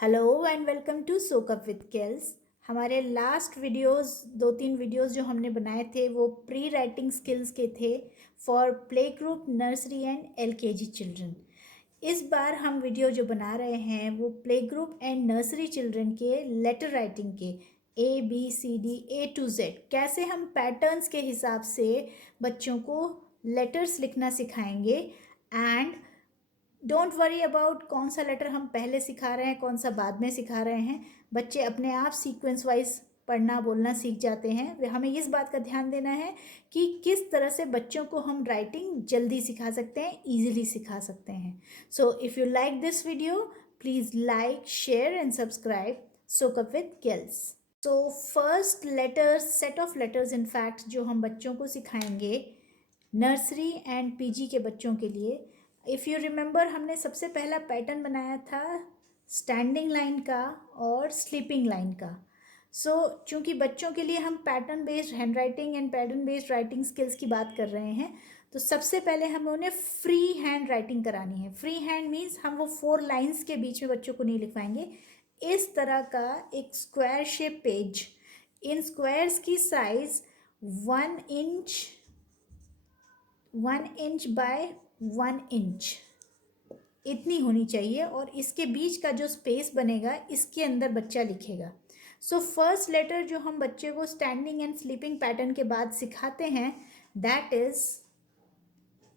Hello and welcome to soak up with skills. हमारे last videos 2-3 videos जो हमने बनाए थे वो प्री राइटिंग स्किल्स के थे for play group, nursery and LKG children. इस बार हम वीडियो जो बना रहे हैं वो play group and nursery children के लेटर राइटिंग के ABCD A to Z कैसे हम पैटर्न्स के हिसाब से बच्चों को लेटर्स लिखना सिखाएंगे। एंड डोंट वरी अबाउट कौन सा लेटर हम पहले सिखा रहे हैं कौन सा बाद में सिखा रहे हैं। बच्चे अपने आप सीक्वेंस वाइज पढ़ना बोलना सीख जाते हैं। वे हमें इस बात का ध्यान देना है कि किस तरह से बच्चों को हम राइटिंग जल्दी सिखा सकते हैं, इजीली सिखा सकते हैं। So if you like this video please like, share and subscribe soak up with kills. So first letters, set of letters in fact जो हम बच्चों को सिखाएंगे नर्सरी एंड पीजी के बच्चों के लिए। इफ़ यू रिमेंबर हमने सबसे पहला पैटर्न बनाया था स्टैंडिंग लाइन का और स्लीपिंग लाइन का। चूँकि बच्चों के लिए हम pattern based hand writing and pattern based writing skills की बात कर रहे हैं, तो सबसे पहले हमें उन्हें फ्री हैंड राइटिंग करानी है। फ्री हैंड मीन्स हम वो 4 लाइन्स के बीच में बच्चों को नहीं लिखवाएंगे। इस तरह का एक स्क्वायर शेप पेज, इन स्क्वायर्स की साइज 1 इंच बाय 1 इंच इतनी होनी चाहिए, और इसके बीच का जो स्पेस बनेगा इसके अंदर बच्चा लिखेगा। फर्स्ट लेटर जो हम बच्चे को स्टैंडिंग एंड स्लीपिंग पैटर्न के बाद सिखाते हैं that is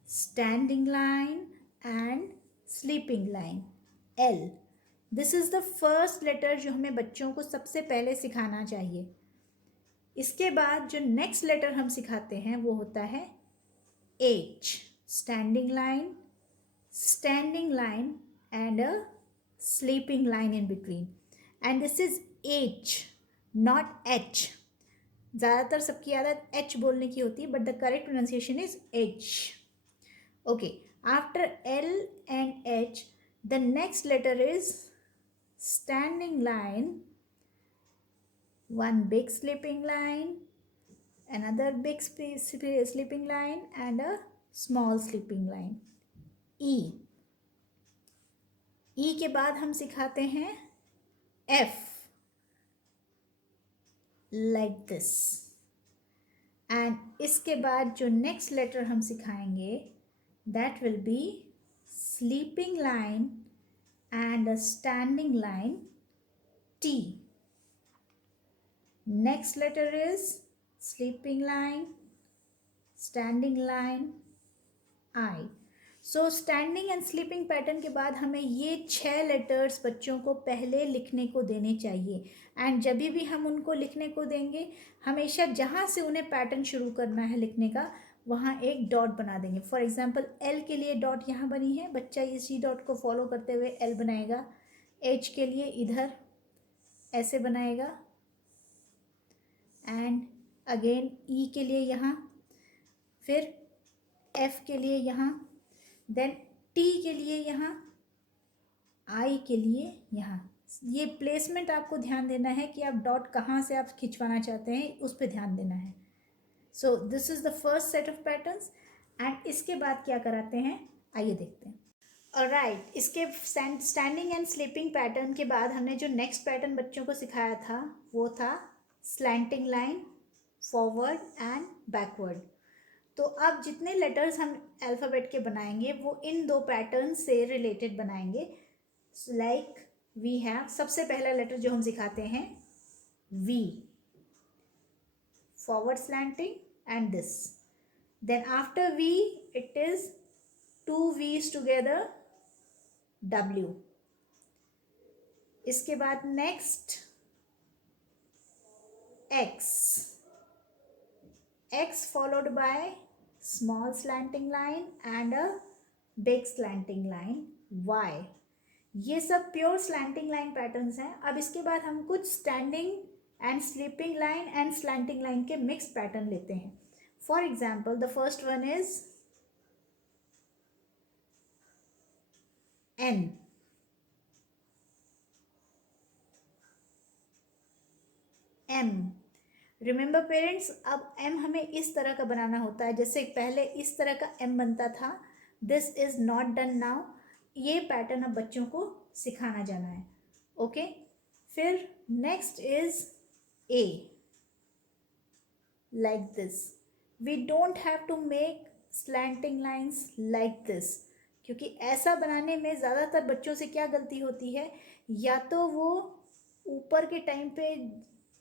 standing line and sleeping line, L। This is the first letter जो हमें बच्चों को सबसे पहले सिखाना चाहिए। इसके बाद जो नेक्स्ट लेटर हम सिखाते हैं वो होता है H, standing line and a sleeping line in between, and this is H not H। ज़्यादातर सबकी आदत H बोलने की होती है, but the correct pronunciation is H। Okay, after L and H the next letter is standing line, one big sleeping line, another big sleeping line and a small sleeping line, E। E के बाद हम सिखाते हैं F, like this। And इसके बाद जो next letter हम सिखाएंगे that will be sleeping line and a standing line, T। Next letter is sleeping line, standing line, I। Standing and sleeping pattern के बाद हमें ये 6 लेटर्स बच्चों को पहले लिखने को देने चाहिए। एंड जब भी हम उनको लिखने को देंगे हमेशा जहाँ से उन्हें पैटर्न शुरू करना है लिखने का वहाँ एक डॉट बना देंगे। फॉर एग्जांपल L के लिए डॉट यहाँ बनी है, बच्चा इसी डॉट को फॉलो करते हुए L बनाएगा। H के लिए इधर ऐसे बनाएगा, एंड अगेन E के लिए यहाँ, फिर F के लिए यहाँ, देन T के लिए यहाँ, I के लिए यहाँ। ये प्लेसमेंट आपको ध्यान देना है कि आप डॉट कहाँ से आप खिंचवाना चाहते हैं, उस पर ध्यान देना है। So this is the first set of patterns. And इसके बाद क्या कराते हैं आइए देखते हैं। ऑलराइट, इसके स्टैंडिंग एंड स्लीपिंग पैटर्न के बाद हमने जो नेक्स्ट पैटर्न बच्चों को सिखाया था वो था slanting line, forward and backward. तो अब जितने लेटर्स हम अल्फ़ाबेट के बनाएंगे वो इन 2 पैटर्न से रिलेटेड बनाएंगे। लाइक वी हैव, सबसे पहला लेटर जो हम सिखाते हैं V, forward slanting and this. Then after V it is 2 V's together, W। इसके बाद next X followed by small slanting line and a big slanting line, Y। ये सब प्योर स्लैंटिंग लाइन पैटर्न्स हैं। अब इसके बाद हम कुछ standing and sleeping line and slanting line के मिक्स पैटर्न लेते हैं। For example the first one is N। M, remember parents, अब M हमें इस तरह का बनाना होता है, जैसे पहले इस तरह का M बनता था। This is not done now. ये पैटर्न अब बच्चों को सिखाना जाना है। ओके, फिर next is A, like this. We don't have to make slanting lines like this, क्योंकि ऐसा बनाने में ज़्यादातर बच्चों से क्या गलती होती है, या तो वो ऊपर के टाइम पे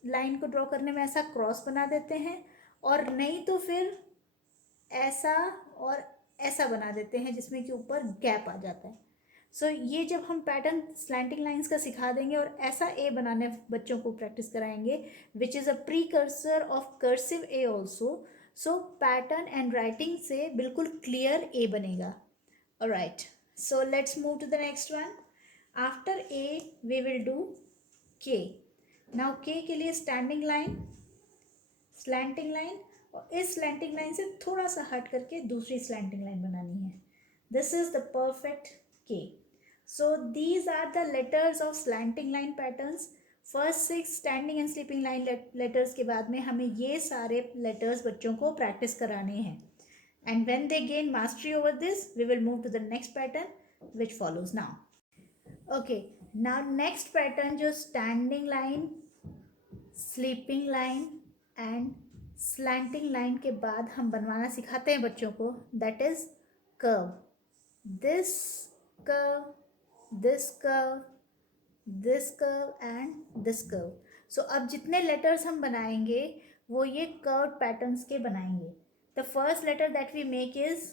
लाइन को ड्रॉ करने में ऐसा क्रॉस बना देते हैं, और नहीं तो फिर ऐसा और ऐसा बना देते हैं जिसमें कि ऊपर गैप आ जाता है. सो ये जब हम पैटर्न स्लैंटिंग लाइंस का सिखा देंगे और ऐसा ए बनाने बच्चों को प्रैक्टिस कराएंगे, which is a precursor of cursive A also. So pattern and writing से बिल्कुल क्लियर ए बनेगा. Alright, so let's move to the next one. After A we will do K. Now K के लिए standing line, slanting line, और इस slanting line से थोड़ा सा हट करके दूसरी स्लैंटिंग लाइन बनानी है. This is the perfect K. So these are the letters of slanting line patterns. First 6 standing and sleeping line letters के बाद में हमें ये सारे लेटर्स बच्चों को प्रैक्टिस कराने हैं. And when they gain mastery over this, we will move to the next pattern which follows now. Okay, now next pattern जो standing line, sleeping line and slanting line के बाद हम बनवाना सिखाते हैं बच्चों को, that is curve. This curve, this curve, this curve and this curve. So अब जितने लेटर्स हम बनाएंगे वो ये कर्व पैटर्न्स के बनाएंगे. The first letter that we make is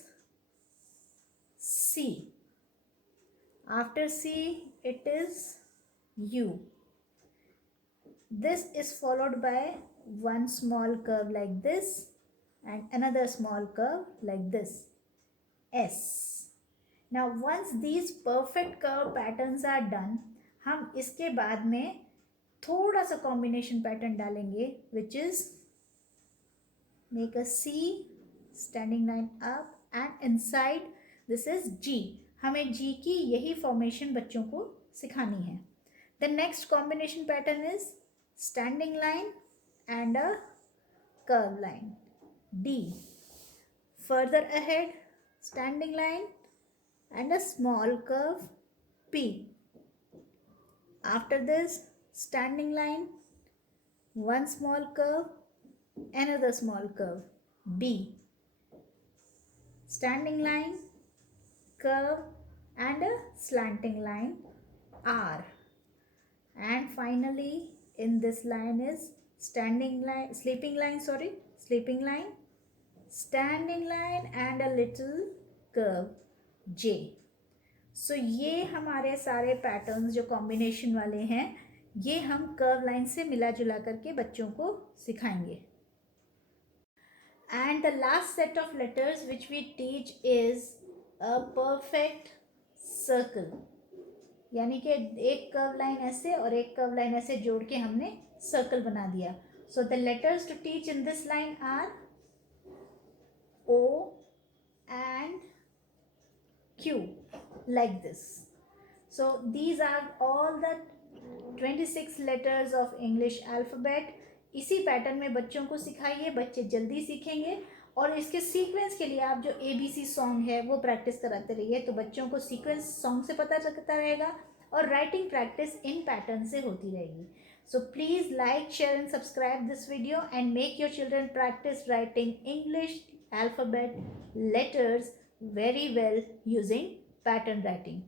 C. After C it is U. This is followed by one small curve like this and another small curve like this, S. Now once these perfect curve patterns are done, हम इसके बाद में थोड़ा सा combination pattern डालेंगे, which is make a C, standing line up, and inside this is G. हमें G की यही फॉर्मेशन बच्चों को सिखानी है. The next combination pattern is standing line and a curve line, D. Further ahead, standing line and a small curve, P. After this, standing line, one small curve, another small curve, B. Standing line, curve and a slanting line, R. And finally in this line is standing line, sleeping line, sleeping line, standing line and a little curve, J. सो ये हमारे सारे patterns जो combination वाले हैं, ये हम curve line से मिला जुला करके बच्चों को सिखाएंगे. And the last set of letters which we teach is a perfect circle. यानी कि एक कर्व लाइन ऐसे और एक कर्व लाइन ऐसे जोड़ के हमने सर्कल बना दिया. So the letters to teach in this line are O and Q, like this. So these are all the 26 letters of English alphabet. इसी पैटर्न में बच्चों को सिखाइए, बच्चे जल्दी सीखेंगे. और इसके सीक्वेंस के लिए आप जो ABC सॉन्ग है वो प्रैक्टिस कराते रहिए, तो बच्चों को सीक्वेंस सॉन्ग से पता चलता रहेगा और राइटिंग प्रैक्टिस इन पैटर्न से होती रहेगी. So please like, share and subscribe this video and make your children practice writing English alphabet letters very well using pattern writing.